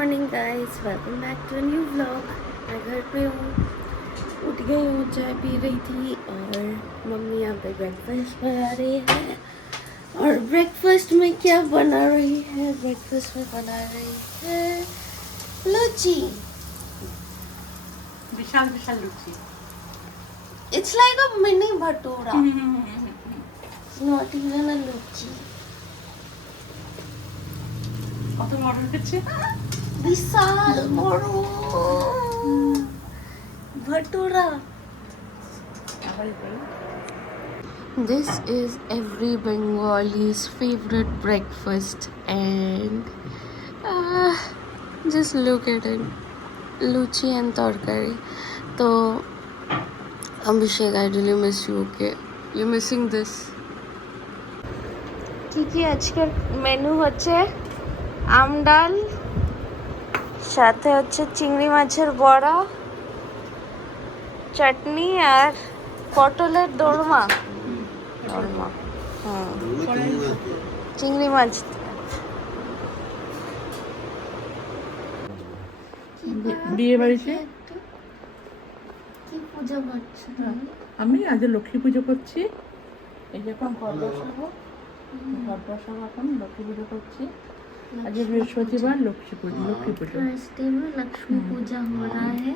Morning guys, welcome back to new vlog. मैं घर पे हूँ, उठ गई हूँ, चाय पी रही थी और मम्मी यहाँ पे ब्रेकफास्ट बना रही है। और ब्रेकफास्ट में क्या बना रही है? ब्रेकफास्ट में बना रही है Luche. Vishal Vishal Luche. It's like a mini bhatura, not even a Luche. কত বড় হচ্ছে, विशाल बड़ो bhatura. This is every Bengali's favorite breakfast, and just look at it, luchi and tarkari. So Abhishek, I really miss you. Okay, you're missing this. কি আজকের menu হচ্ছে আম ডাল, সাথে হচ্ছে চিংড়ি মাছের বড়া, চাটনি আর পটলের দোরমা। চিংড়ি মাছ। বিয়ে বাড়িতে কি পূজা করছো? আমি আজ লক্ষ্মী পুজো করছি। এই যে এখন ঘর বসাবো, এখন লক্ষ্মী পুজো করছি। आज बृहस्पतिवार लक्ष्मी पूजा। फर्स्ट डे में लक्ष्मी पूजा हो रहा है।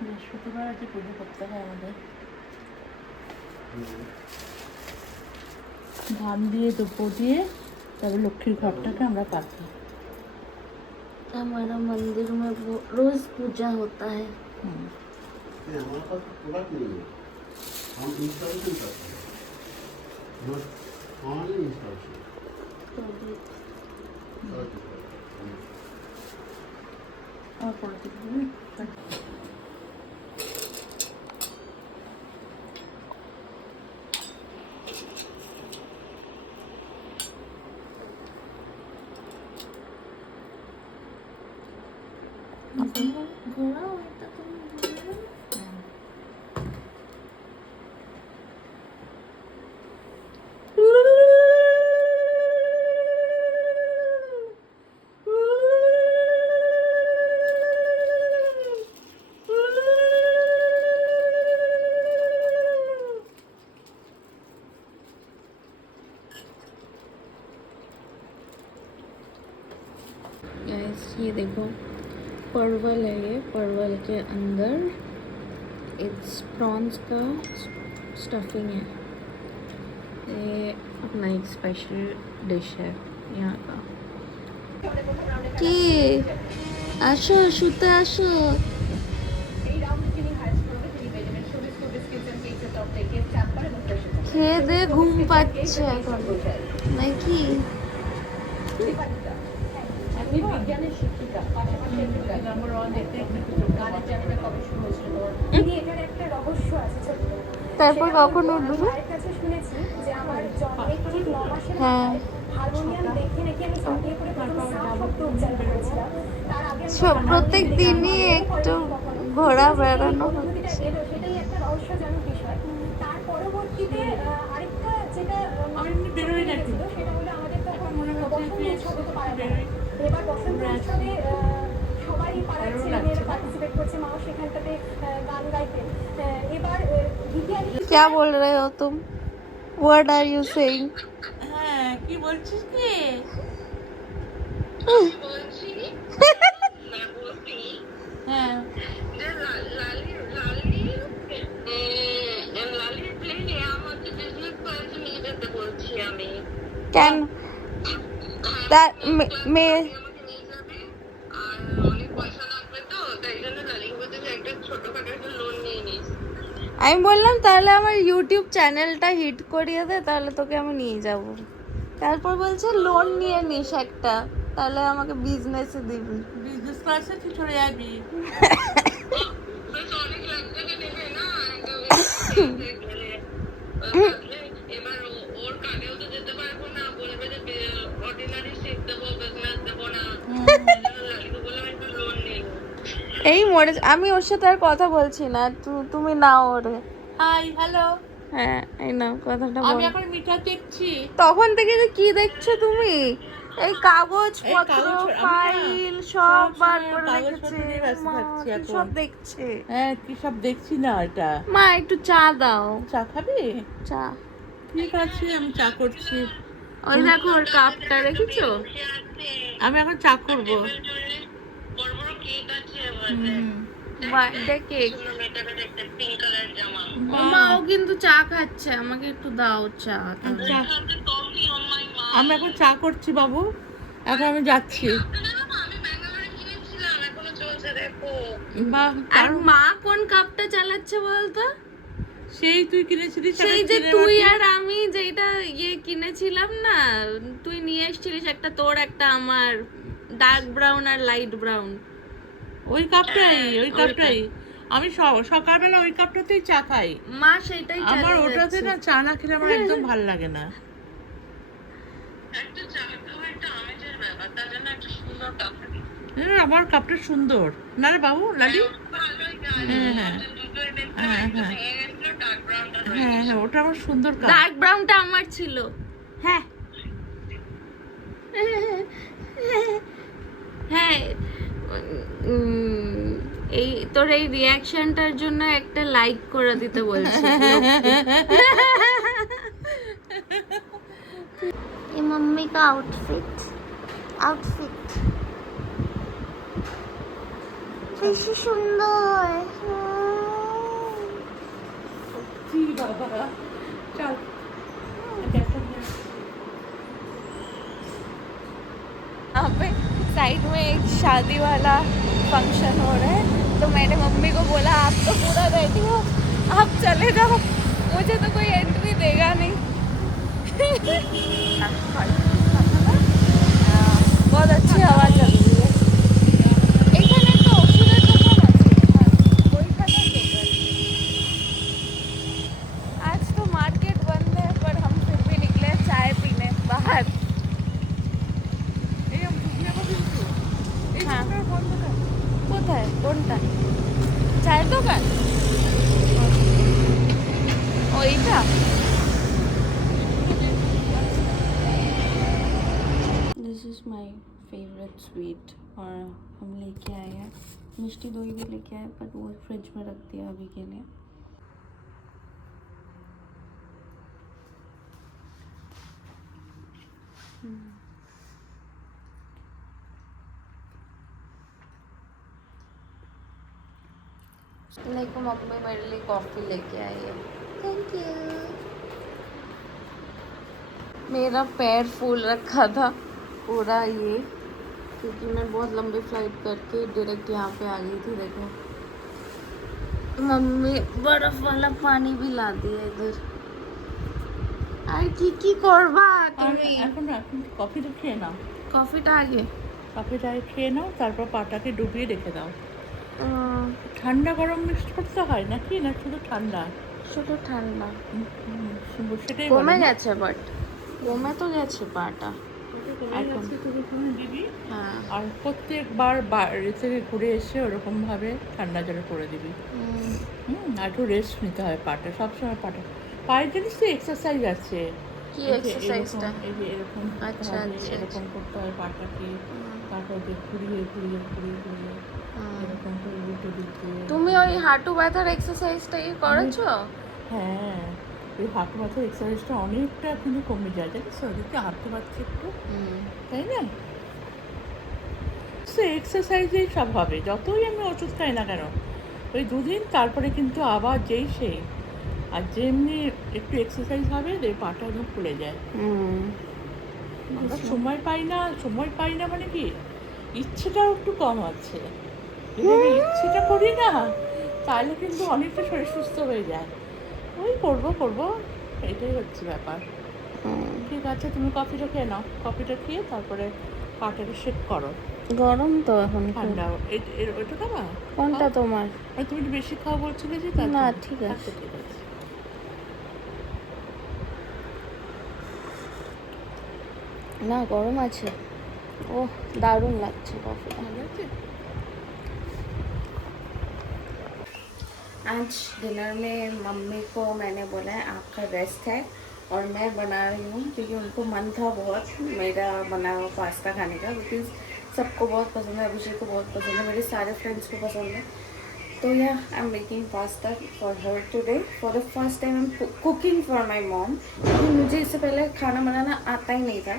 बृहस्पतिवार आज पूजा करते हैं আমাদের। ধান দিয়ে দুপো দিয়ে तब लक्ष्मी घरটাকে আমরা পাতি। हमारा मंदिर में वो रोज पूजा होता है। हमारे पास प्रोडक्ट नहीं है, हम इंस्टॉलेशन करते हैं, बस ऑनलाइन इंस्टॉलेशन। और पड़ती है घोड़ा होता तो ये देखो परवल है, ये परवल के अंदर इट्स प्रॉन्स का स्टफिंग है। ये अपना एक स्पेशल डिश है यहाँ का। कि आशो शुते आशो খেয়ে দে ঘুম পাচ্ছে এখন নাকি? বিজ্ঞানের শিক্ষিকা, পাশাপাশি গানের চ্যানেলটা কবে শুরু হয়েছিল? এটার একটা রহস্য আছে ছোট্ট। তারপর কখন উঠবো? মায়ের কাছে শুনেছি যে আমার জন্মের ঠিক 9 মাসের মাথায় হারমোনিয়াম দেখে নাকি আমি সাথে করে প্রথম শব্দ উচ্চারণ করেছিলাম। তার আগে প্রত্যেক দিনই একটু ঘোরা বেড়ানো হচ্ছে, সেটাই একটা রহস্যজনক বিষয়। তার পরবর্তীতে আরেকটা যেটা বেরোয় না সেটা হলো আমাদের তখন মনে হচ্ছে ছোট তো পারা এবার বসন্ত উৎসবে সবাই পাড়ার ছেলেমেয়েরা পার্টিসিপেট করছে, মাও সেখানটাতে গান গাইতেন। এবার क्या बोल रहे हो तुम? What are you saying? হ্যাঁ কি বলছিস কি? হ্যাঁ কেন তার মেয়ে আমি বললাম তাহলে আমার ইউটিউব চ্যানেলটা হিট করিয়ে দে, তাহলে তোকে আমি নিয়ে যাব। তারপর বলছে লোন নিয়ে নিস একটা, তাহলে আমাকে বিজনেসে দিবি। বিজনেস ক্লাসে কি চলে যাবি? এবার ওর কানেও তো যেতে পারবো না, বলবে যে অর্ডিনারি শিখ দেবো, বিজনেস দেবো না। এই মরে আমি ওর সাথে আর কথা বলছি না, তুমি নাও ওরে। Hi hello. হ্যাঁ এই নাও কথাটা বল। আমি এখন মিঠা দেখছি। তখন থেকে যে কি দেখছো তুমি? এই কাগজ এই পত্র কাগজ- আমি না ফাইল সব বার সবসময় করে কাগজপত্র রেখেছে নিয়ে ব্যস্ত মা, থাকছি কি এখন। সব দেখছে। হ্যাঁ কি সব দেখছি না এটা। মা একটু চা দাও, চা খাবি? চা। ঠিক আছে আমি চা করছি। ওই দেখো ওর কাপটা দেখেছো? আমি এখন চা করবো। Birthday cake. মা ও কিন্তু চা খাচ্ছে, আমাকে একটু দাও চা তাহলে। চা আমি এখন চা করছি বাবু, এখন আমি যাচ্ছি। বাহ, আর মা কোন কাপটা চালাচ্ছে বলতো? সেই তুই কিনেছিলিস সেই একটা যে চিড়ে তুই বাটি। আর আমি যেটা কিনেছিলাম না, তুই নিয়ে এসেছিলিস একটা তোর একটা আমার, ডার্ক ব্রাউন আর লাইট ব্রাউন। ওই কাপটাই, ওই কাপটাই। আমি সকালবেলা ওই কাপটাতেই চা খাই। মা সেটাই আমার চালিয়ে ওটাতে যাচ্ছে। না চা না খেলে আমার একদম ভাল লাগে না। আমার কাপটা সুন্দর না রে বাবু, লালি? হ্যাঁ হ্যাঁ হ্যাঁ হ্যাঁ হ্যাঁ হ্যাঁ, ওটা আমার সুন্দর কাপ। ডার্ক ব্রাউনটা আমার ছিল। হ্যাঁ হ্যাঁ। এই তোর এই রিয়াকশনটার জন্য একটা লাইক করে দিতে বলছি। ये मम्मी का आउटफिट বেশি সুন্দর। জি বাবা, চল। यहाँ पे साइड में एक शादी वाला फंक्शन हो रहा है, तो मैंने मम्मी को बोला आप तो पूरा रेडी हो, आप चले जाओ, मुझे तो कोई एंट्री देगा नहीं। हाँ, बहुत अच्छी हवा चल रही है। এখানে একটা ওষুধের দোকান আছে, হ্যাঁ, ওইখানে দোকান। आज तो मार्केट बंद है, पर हम फिर भी निकले चाय पीने बाहर। এই আমি বুঝিয়ে বলি তো, এই হ্যাঁ। দোকানটা বন্ধ কেন? কোথায়? কোনটা? চায়ের দোকান? ওইটা? This is my favourite sweet, और हम लेके आए हैं मिष्टी दही भी लेके आए, बट वो फ्रिज में रख दिया अभी के लिए। देखो मम्मी मेरे लिए कॉफी लेके आई है, थैंक यू। मेरा पैर फूल रखा था पूरा ये, क्योंकि मैं बहुत लंबी फ्लाइट करके डायरेक्ट यहाँ पे आ गई थी। देखो मम्मी बर्फ वाला पानी भी ला दिया इधर। আর কি করবা আর তুমি? এখন কফিটা খেয়ে নাও, কফিটা আগে। কফিটা খেয়ে নাও, তারপর পাটাকে ডুবিয়ে রেখে দাও। ঠান্ডা গরম মিক্সড করতে হয় নাকি, না শুধু ঠান্ডা? শুধু ঠান্ডা। সেটাই কমে গেছে, বাট কমে তো গেছে পাটা। এখন দিবি, হ্যাঁ। আর প্রত্যেকবার বাইরে থেকে ঘুরে এসে ওরকম ভাবে ঠান্ডা জলে করে দিবি। আর একটু রেস্ট নিতে হয় পাটা, সবসময় পাটা। পায়ের জানিস তো এক্সারসাইজ আছে। কি এই যে এক্সারসাইজটা? এই যে এরকম করতে আচ্ছা, হবে, আচ্ছা, এরকম করতে হয় পাটাকে, তারপর যে ঘুরিয়ে ঘুরিয়ে ঘুরিয়ে ঘুরিয়ে এরকম করে উল্টে দিতে। তুমি ওই হাঁটু ব্যথার এক্সারসাইজটা কি করেছো? হ্যাঁ, ওই হাঁটু ব্যথার এক্সারসাইজটা অনেকটা কিন্তু কমে যায়, জানিস তো? ওদিকে হাঁটতে পারছি একটু, তাই না? সে এক্সারসাইজেই সব হবে, যতই আমি ওষুধ খাই না কেন। ওই দুদিন তারপরে কিন্তু আবার যেই সেই, আর যেমনি একটু এক্সারসাইজ হবে এই পাটা একদম খুলে যায়। আমরা সময় পাই না মানে কি, ইচ্ছেটাও একটু কম আছে। যদি আমি ইচ্ছেটা করি না, তাহলে কিন্তু অনেকটা শরীর সুস্থ হয়ে যায়। ওই করবো এটাই হচ্ছে ব্যাপার। ঠিক আছে, তুমি কফিটা খেয়ে নাও, কফিটা খেয়ে তারপরে পাটাকে শেক করো। গরম তো এখন। ঠান্ডা ওইটা খাবা? কোনটা তোমার? তুমি একটু বেশি খাওয়া বলছিলে যে, তার না, জন্য। ঠিক আছে। আচ্ছা, ঠিক আছে। না, গরম আছে। ওহ, দারুণ লাগছে কফিটা। ভালো আছে? आज डिनर में मम्मी को मैंने बोला है आपका रेस्ट है और मैं बना रही हूँ क्योंकि उनको मन था बहुत मेरा बनाया हुआ पास्ता खाने का, बिकॉज सबको बहुत पसंद है, अभिषेक को बहुत पसंद है, मेरे सारे फ्रेंड्स को पसंद है। तो या I am making pasta for her today for the first time. I am cooking for my mom, क्योंकि मुझे इससे पहले खाना बनाना आता ही नहीं था।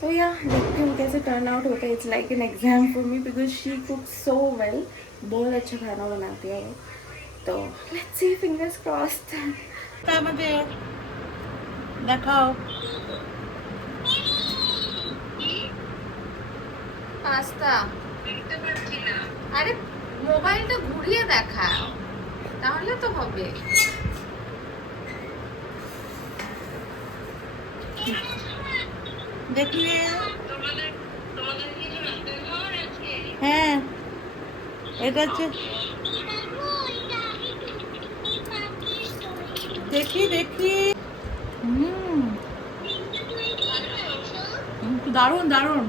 तो या देखती हूँ कैसे टर्न आउट होता है। It's like an exam for me because she cook so well, बहुत अच्छा खाना बनाती है वो। तो लेट्स सी, फिंगर्स क्रॉस्ड। আমাদের দেখাও পাস্তা আরে মোবাইলটা ঘুরিয়ে দেখাও তাহলে তো হবে। দেখিয়ে হ্যাঁ এটা হচ্ছে দেখি দেখি দারুণ দারুণ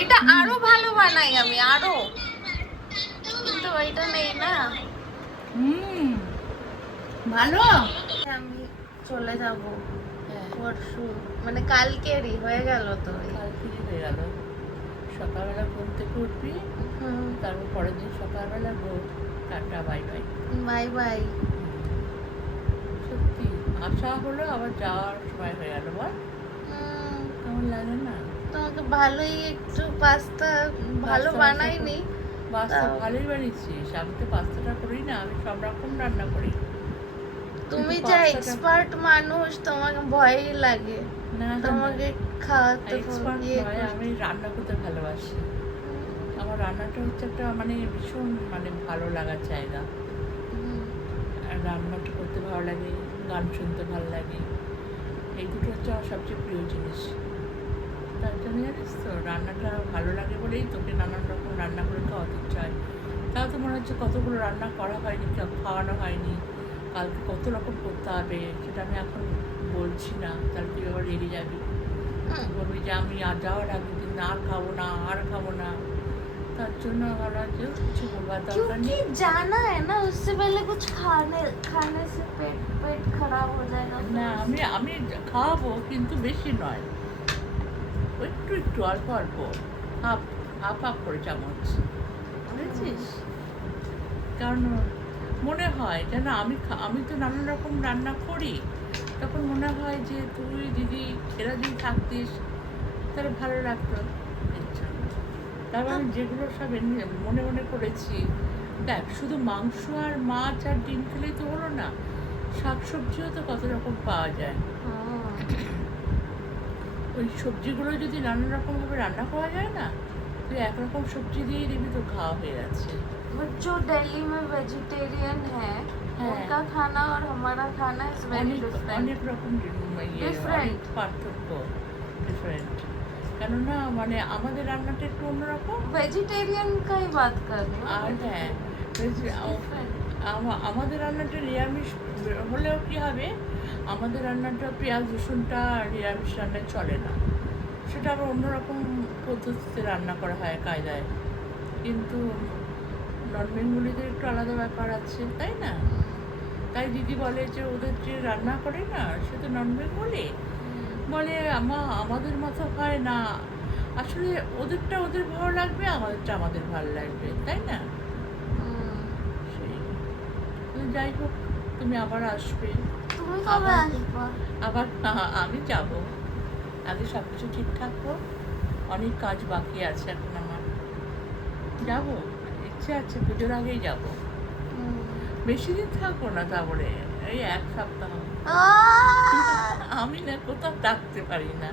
এটা আরো ভালো বানাই আমি আরো, কিন্তু ওইটা নেই না। ভালো। আমি চলে যাব পরশু, মানে কালকেরই হয়ে গেল তো। কালকেরই হয়ে গেল। সকালবেলা ঘুম থেকে উঠবি, তারপর পরের দিন সকালবেলা tata bye bye. Bye bye. সত্যি আশা হলো আবার যাওয়ার সময় হয়ে গেল। বল কেমন লাগে না? তোমাকে ভালোই একটু পাস্তা ভালো বানাইনি। পাস্তা ভালোই বানিয়েছিস। আমি তো পাস্তাটা করি না, আমি সব রকম রান্না করি। তুমি যা এক্সপার্ট মানুষ, তোমাকে ভয়ই লাগে। না তোমাকে খাওয়াতে এক্সপার্ট নয়, আমি রান্না করতে ভালোবাসি। আমার রান্নাটা হচ্ছে একটা মানে ভীষণ মানে ভালো লাগার জায়গা। আর রান্নাটা করতে ভালো লাগে, গান শুনতে ভালো লাগে, এই দুটো হচ্ছে আমার সবচেয়ে প্রিয় জিনিস। তার জন্য জানিস তো রান্নাটা ভালো লাগে বলেই তোকে নানান রকম রান্না করে খাওয়াতে ইচ্ছা হয়। তাও তো মনে হচ্ছে কতগুলো রান্না করা হয়নি, খাওয়ানো হয়নি, কালকে কত রকম করতে হবে সেটা আমি এখন বলছি না, তাহলে তুই আবার রেগে যাবি, বলবি যে আমি আর যাওয়ার আগে দিন আর খাবো না আর খাবো না। তার জন্য আমার কিছু বলবার দরকার নেই। জানা है ना, उससे पहले कुछ खाने से पेट खराब हो जाएगा। না আমি খাওয়াবো, কিন্তু বেশি নয়, একটু একটু অল্প অল্প, হাফ হাফ করে চামচ, বুঝেছিস? কারণ মনে হয় যেন আমি তো নানান রকম রান্না করি, তখন মনে হয় যে তুই দিদি এরা যদি থাকতিস তাহলে ভালো লাগতো। তারপর আমি যেগুলো সব মনে মনে করেছি, দেখ শুধু মাংস আর মাছ আর ডিম খেলেই তো হলো না, শাকসবজিও তো কত রকম পাওয়া যায়। ওই সবজিগুলো যদি নানান রকমভাবে রান্না করা যায় না, তুই একরকম সবজি দিয়ে দিবি তো খাওয়া হয়ে যাচ্ছে। जो दिल्ली में वेजिटेरियन है उनका खाना और हमारा खाना इज वेरी डिफरेंट। অনেক রকম Different. পার্থক্য, ডিফারেন্ট। কেননা মানে আমাদের রান্নাটা একটু অন্যরকম। वेजिटेरियन का ही बात कर रही हूँ। আর হ্যাঁ আমাদের রান্নাটা নিরামিষ হলেও কী হবে, আমাদের রান্নাটা পেঁয়াজ রসুনটা নিরামিষ রান্নায় চলে না, সেটা আবার অন্যরকম পদ্ধতিতে রান্না করা হয় কায়দায়। কিন্তু নন বেঙ্গলিদের একটু আলাদা ব্যাপার আছে, তাই না? তাই দিদি বলে যে ওদের যে রান্না করে না সে তো নন বেঙ্গলি, বলে আমাদের মতো হয় না, আসলে ওদেরটা ওদের ভালো লাগবে, আমাদেরটা আমাদের ভালো লাগবে, তাই না? সেই যাই হোক, তুমি আবার আসবে। তুমি কবে আসবে? আবার আমি যাব, আগে সব কিছু ঠিকঠাক হোক, অনেক কাজ বাকি আছে এখন আমার। যাব, ইচ্ছে আছে, পুজোর আগেই যাব। বেশি দিন থাকবো না, তারপরে এই 1 সপ্তাহ। আমি না কোথাও থাকতে পারি না,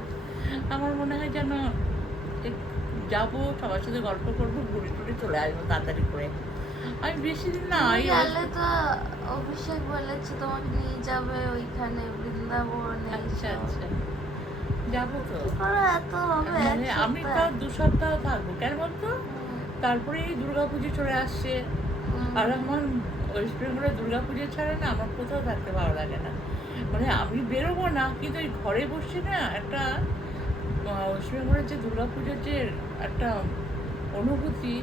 আমার মনে হয় যেন যাবো, সবার সাথে গল্প করবো, ঘুরে টুরে চলে আসবো তাড়াতাড়ি করে। আমি বেশি দিন না, গেলে তো অভিষেক বলেছে তোমাকে নিয়ে যাবে ওইখানে বৃন্দাবনে। আচ্ছা আচ্ছা, যাবো তো। এত হবে মানে আমি তো 2 সপ্তাহ থাকবো, কেন বলতো? তারপরে এই দুর্গাপুজো চলে আসছে, আর আমার ওয়েস্ট বেঙ্গলে দুর্গাপুজো ছাড়া না আমার কোথাও থাকতে ভালো লাগে না। মানে আমি বেরোবো না, কিন্তু ওই ঘরে বসে না একটা ওয়েস্ট বেঙ্গলের যে দুর্গাপুজোর যে একটা অনুভূতি,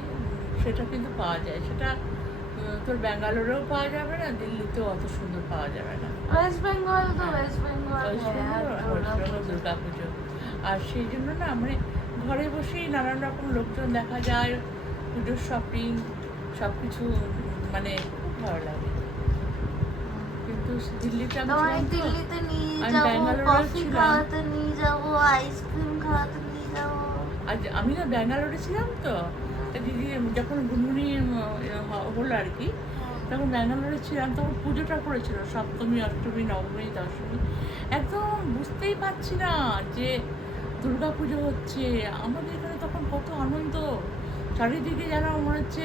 সেটা কিন্তু পাওয়া যায়, সেটা তোর ব্যাঙ্গালোরেও পাওয়া যাবে না, দিল্লিতেও অত সুন্দর পাওয়া যাবে না। ওয়েস্ট বেঙ্গল তো ওয়েস্ট বেঙ্গল দুর্গা পুজো। আর সেই জন্য না মানে ঘরে বসেই নানান রকম লোকজন দেখা যায়, পুজোর শপিং সব কিছু, মানে খুব ভালো লাগে। কিন্তু দিল্লিতে আমি তোমায় ছিলাম তো, দিল্লিতে নিয়ে আমি যাবো, ব্যাঙ্গালোরে কফি ছিলাম। খাওয়াতে নিয়ে যাবো, আইসক্রিম খাওয়াতে নিয়ে যাবো। আজ আমি না ব্যাঙ্গালোরে ছিলাম তো, তা দিদি যখন গুনগুনি হলো আর কি, তখন ব্যাঙ্গালোরে ছিলাম, তখন পুজোটা পড়েছিল সপ্তমী, অষ্টমী, নবমী, দশমী। একদম বুঝতেই পারছি না যে দুর্গা পুজো হচ্ছে। আমাদের এখানে তখন কত আনন্দ, চারিদিকে যেন মনে হচ্ছে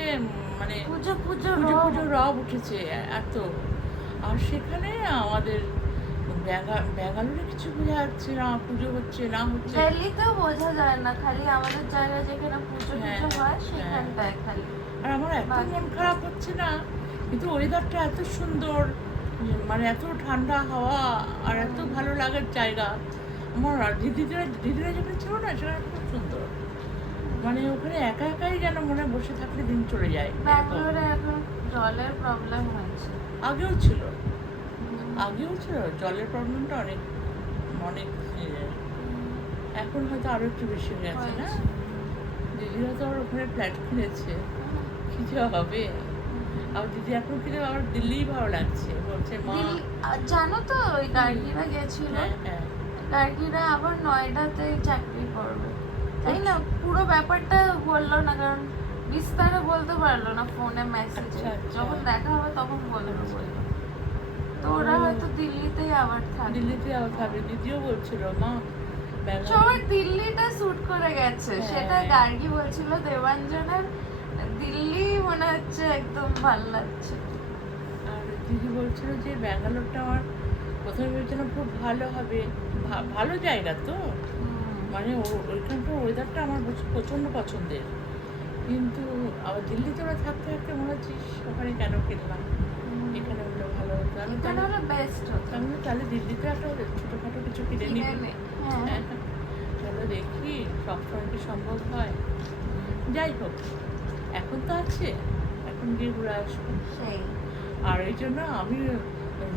মানে পুজো পুজো পুজো পুজো রব উঠেছে এত। আর সেখানে আমাদের ব্যাঙ্গালোরে কিছু বোঝা যাচ্ছে না, পুজো হচ্ছে না হচ্ছে। দিল্লিতেও বোঝা যায় না, খালি আমাদের জায়গায় যেখানে পুজো টুজো হয় সেখানটায় খালি। আর আমার এত মন খারাপ হচ্ছে না, কিন্তু ওয়েদারটা এত সুন্দর, মানে এত ঠান্ডা হাওয়া আর এত ভালো লাগার জায়গা। আমার দিদিরা যেখানে ছিল না সেখানে খুব সুন্দর, মানে ওখানে একা একাই যেন মনে বসে থাকলে দিন চলে যায়। ব্যাঙ্গালোরে এখন জলের প্রবলেম হয়েছে। আগেও ছিল জলের প্রবলেমটা অনেক অনেক এখন হয়তো আরো একটু বেশি হয়ে গেছে না। দিদিরা তো আর ওখানে ফ্ল্যাট কিনেছে, কি যে হবে। আর দিদি এখন কিনে আমার দিল্লিই ভালো লাগছে, বলছে মা। জানো তো ওই গার্গিরা গেছিল, হ্যাঁ গার্গিরা আবার নয়ডাতে চাকরি করবে, তাই না? পুরো ব্যাপারটা বললো না, কারণ বিস্তারে বলতে পারলো না ফোনে মেসেজে। আচ্ছা, আচ্ছা। যখন দেখা হবে তখন বলবে বললো। তো ওরা হয়তো দিল্লিতেই আবার থাকবে। দিল্লিতে আবার থাকবে, দিদিও বলছিল মা সবার দিল্লিটা স্যুট করে গেছে, হ্যাঁ। সেটা গার্গি বলছিল দেবাঞ্জনের দিল্লি মনে হচ্ছে একদম ভালো লাগছে। আর দিদি বলছিল যে ব্যাঙ্গালোরটা আমার প্রথমে ভেবেছিলাম খুব ভালো হবে, ভালো জায়গা তো, মানে ওইখানকার ওয়েদারটা আমার প্রচণ্ড পছন্দের। কিন্তু আবার দিল্লিতে ওরা থাকতে থাকতে মনে হচ্ছে ওখানে কেন কিনলাম, এখানে হলে ভালো হতো। আমি এখানে হলে বেস্ট হতো। আমি তাহলে দিল্লিতে একটা ছোটোখাটো কিছু কিনে নিই। হ্যাঁ চলো দেখি সবসময় কি সম্ভব হয়। যাই হোক, এখন তো আছে, এখন গিয়ে ঘুরে আসবো। সেই আর এই জন্য আমি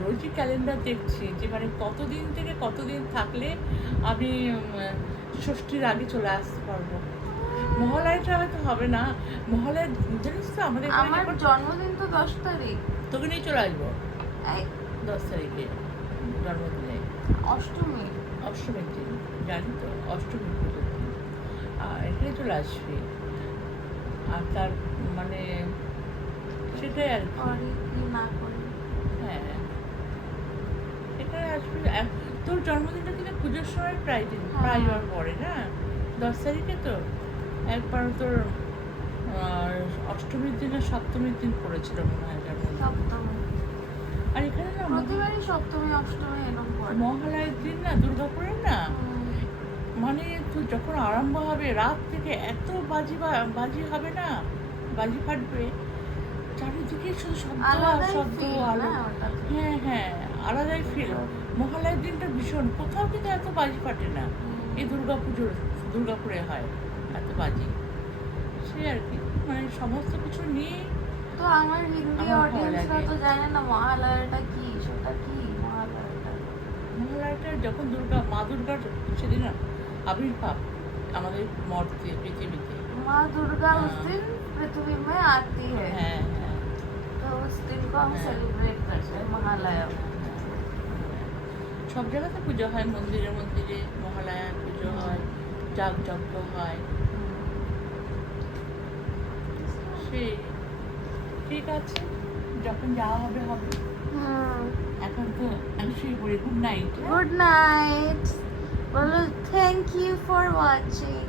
রোজই ক্যালেন্ডার দেখছি যে মানে কতদিন থেকে কতদিন থাকলে আমি ষষ্ঠীর আগে চলে আসতে পারবো। মহালয়াটা হয়তো হবে না, মহালয়া জানিস তো আমাদের এখানে আমার যখন- জন্মদিন তো 10 তারিখ, তোকে নিয়ে চলে আসবো এই 10 তারিখে জন্মদিনে, অষ্টমী। অষ্টমীর দিন, জানি তো অষ্টমীর পুজোর দিন। আর এখানে চলে আসবি। আর তার মানে সেটাই আর কি। করি কি না করি। হ্যাঁ, এখানে আসবি। তোর জন্মদিনটা কিন্তু পুজোর সময় প্রায় হ্যাঁ। বার পরে না, 10 তারিখে তো একবার তোর অষ্টমীর দিন আর সপ্তমীর দিন পড়েছিল মনে হয় জন্মদিন। সপ্তমী আর এখানে না প্রতিবারই সপ্তমী অষ্টমী এরকম পড়ে। মহালয়ার দিন না দুর্গাপুরে না, মানে তুই যখন আরম্ভ হবে রাত থেকে এত বাজি হবে না, বাজি ফাটবে চারিদিকে, শুধু শব্দ আর আলাদাই শব্দ feel আলো। না ওটা? হ্যাঁ আলাদাই ফিল। মহালয়ার দিনটা ভীষণ, কোথাও কিন্তু এত বাজি ফাটে না, এই দুর্গাপুরে হয় এত বাজি। সে আর কি, মানে সমস্ত কিছু নিয়ে। তো আমার হিন্দি আমার ভালো অডিয়েন্সরা লাগে। তো জানে না মহালয়াটা কি, সেটা কি মহালয়াটা। মহালয়াটা যখন মা দুর্গার সেদিন আবির্ভাব আমাদের মর্তে পৃথিবীতে। माँ दुर्गा उस हाँ। दिन पृथ्वी में आती है, হ্যাঁ হ্যাঁ तो उस दिन को हम हाँ। सेलिब्रेट करते हैं महालया। সব জায়গাতে পুজো হয়, মন্দিরে মন্দিরে মহালয়া পুজো হয়, যাগযজ্ঞ হয়। সেই ঠিক আছে, যখন যাওয়া হবে হবে। এখন তো আমি শুয়ে পড়ি। Good night. Good night. Well, thank you for watching.